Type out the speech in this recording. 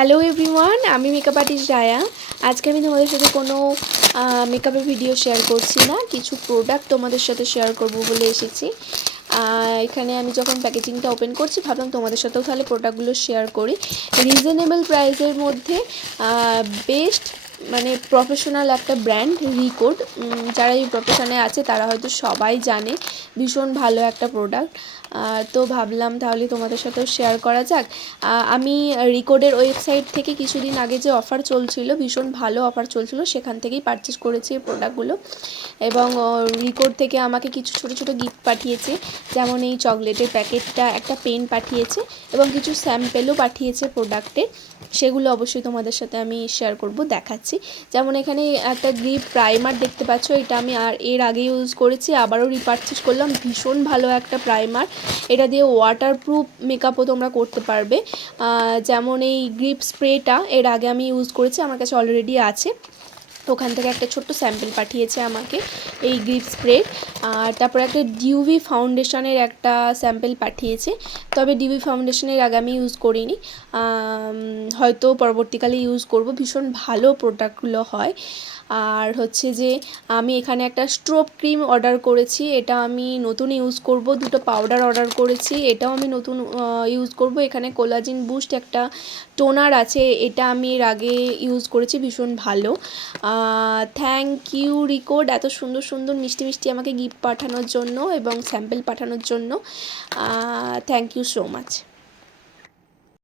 Hello everyone, আমি makeup artist Raya. আজকে আমি তোমাদের সাথে কোনো মেকআপের ভিডিও শেয়ার করছি না, কিছু প্রোডাক্ট তোমাদের সাথে শেয়ার করব বলে এসেছি। এখানে আমি যখন প্যাকেজিংটা ওপেন করছি ভাবলাম তোমাদের সাথেও তাহলে প্রোডাক্টগুলো শেয়ার করি। রিজনেবল প্রাইসের মধ্যে বেস্ট মানে প্রফেশনাল একটা ব্র্যান্ড রিকোড। যারা এই প্রফেশনে আছে তারা হয়তো সবাই জানে, ভীষণ ভালো একটা প্রোডাক্ট। তো ভাবলাম তাহলে তোমাদের সাথেও শেয়ার করা যাক। আমি রিকোডের ওয়েবসাইট থেকে কিছুদিন আগে যে অফার চলছিল, ভীষণ ভালো অফার চলছিল, সেখান থেকেই পারচেস করেছি এই প্রোডাক্টগুলো। এবং রিকোড থেকে আমাকে কিছু ছোটো ছোটো গিফট পাঠিয়েছে, যেমন এই চকলেটের প্যাকেটটা, একটা পেন পাঠিয়েছে এবং কিছু স্যাম্পেলও পাঠিয়েছে প্রোডাক্টের। সেগুলো অবশ্যই তোমাদের সাথে আমি শেয়ার করব, দেখাচ্ছি। যেমন এখানে একটা গ্রিপ প্রাইমার দেখতে পাচ্ছ, এটা আমি এর আগে ইউজ করেছি, আবারও রিপারচেস করলাম। ভীষণ ভালো একটা প্রাইমার, এটা দিয়ে ওয়াটারপ্রুফ মেকআপও তোমরা করতে পারবে। যেমন এই গ্রিপ স্প্রেটা এর আগে আমি ইউজ করেছি, আমার কাছে অলরেডি আছে। ওখান থেকে একটা ছোট্ট স্যাম্পল পাঠিয়েছে আমাকে এই গ্রিপ স্প্রে। আর তারপর একটা ডিউভি ফাউন্ডেশনের একটা স্যাম্পল পাঠিয়েছে, তবে ডিউভি ফাউন্ডেশনের আগে আমি ইউজ করিনি, হয়তো পরবর্তীকালে ইউজ করব। ভীষণ ভালো প্রোডাক্টগুলো হয়। আর হচ্ছে যে আমি এখানে একটা স্ট্রোব ক্রিম অর্ডার করেছি, এটা আমি নতুন ইউজ করব। দুটো পাউডার অর্ডার করেছি, এটাও আমি নতুন ইউজ করব। এখানে কোলাজিন বুস্ট একটা টোনার আছে, এটা আমি এর আগে ইউজ করেছি, ভীষণ ভালো। থ্যাংক ইউ রিকোড, এত সুন্দর সুন্দর মিষ্টি মিষ্টি আমাকে গিফট পাঠানোর জন্য এবং স্যাম্পল পাঠানোর জন্য। Thank you so much.